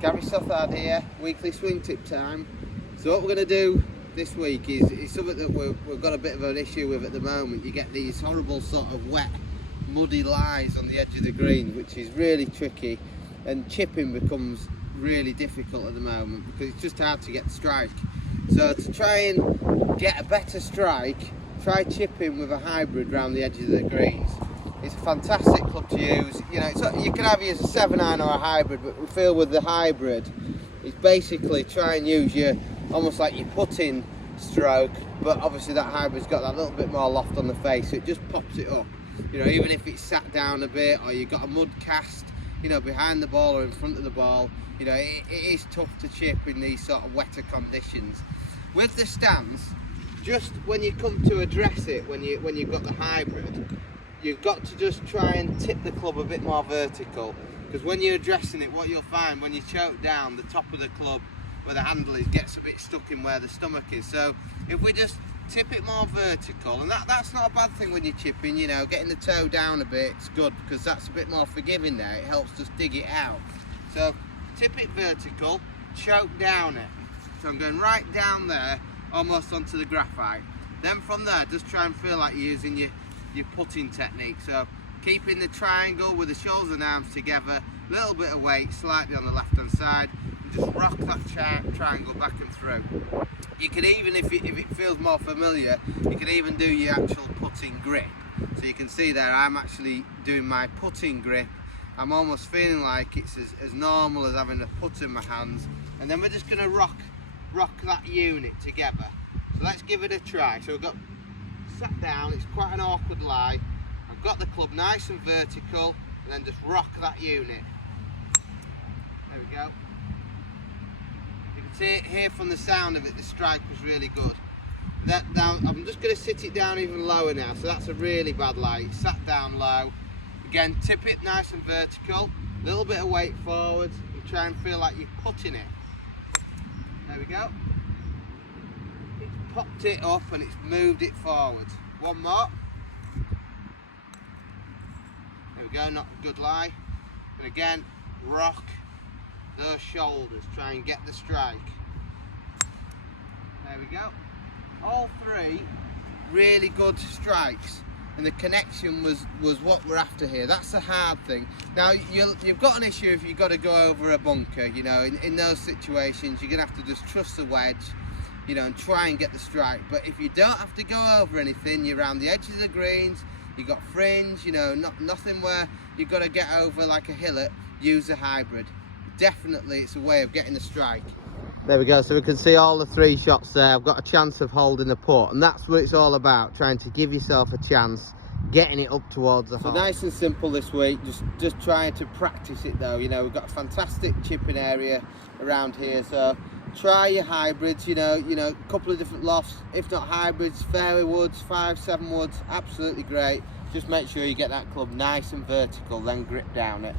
Gary Sothard here, weekly swing tip time. So what we're going to do this week is something that we've got a bit of an issue with at the moment. You get these horrible sort of wet, muddy lies on the edge of the green, which is really tricky, and chipping becomes really difficult at the moment because it's just hard to get the strike. So to try and get a better strike, try chipping with a hybrid around the edges of the greens. It's a fantastic club to use. You know, you can either use a 7-iron or a hybrid, but we feel with the hybrid, it's basically try and use your almost like your putting stroke, but obviously that hybrid's got that little bit more loft on the face, so it just pops it up. You know, even if it's sat down a bit or you've got a mud cast, you know, behind the ball or in front of the ball, you know, it is tough to chip in these sort of wetter conditions. With the stance, just when you come to address it, when you've got the hybrid, you've got to just try and tip the club a bit more vertical, because when you're addressing it, what you'll find when you choke down, the top of the club where the handle is gets a bit stuck in where the stomach is. So if we just tip it more vertical, and that's not a bad thing when you're chipping, you know, getting the toe down a bit, it's good because that's a bit more forgiving there, it helps just dig it out. So tip it vertical, choke down it. So I'm going right down there, almost onto the graphite. Then from there, just try and feel like you're using your putting technique. So keeping the triangle with the shoulders and arms together, a little bit of weight slightly on the left hand side, and just rock that triangle back and through. You can even, if it feels more familiar, you can even do your actual putting grip. So you can see there, I'm actually doing my putting grip. I'm almost feeling like it's as normal as having a putt in my hands. And then we're just going to rock that unit together. So let's give it a try. So we've got sat down, it's quite an awkward lie. I've got the club nice and vertical, and then just rock that unit. There we go. You can see it here from the sound of it, the strike was really good. That down, I'm just going to sit it down even lower now, so that's a really bad lie. It's sat down low. Again, tip it nice and vertical, a little bit of weight forward, and try and feel like you're putting it. There we go. It's popped it up and it's moved it forward. One more. There we go, not a good lie. And again, rock those shoulders, try and get the strike. There we go. All three really good strikes, and the connection was what we're after here. That's the hard thing. Now you've got an issue if you've got to go over a bunker. You know, in those situations you're gonna have to just trust the wedge, you know, and try and get the strike. But if you don't have to go over anything, you're around the edges of the greens, you've got fringe, you know, nothing where you've got to get over like a hillock, use a hybrid. Definitely it's a way of getting the strike. There we go, so we can see all the three shots there. I've got a chance of holding the putt, and that's what it's all about, trying to give yourself a chance, getting it up towards the hole. So nice and simple this week, just trying to practice it though. You know, we've got a fantastic chipping area around here, so try your hybrids, you know, a couple of different lofts. If not hybrids, fairway woods, 5-7 woods, absolutely great. Just make sure you get that club nice and vertical, then grip down it.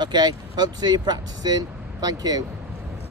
Okay, hope to see you practicing. Thank you.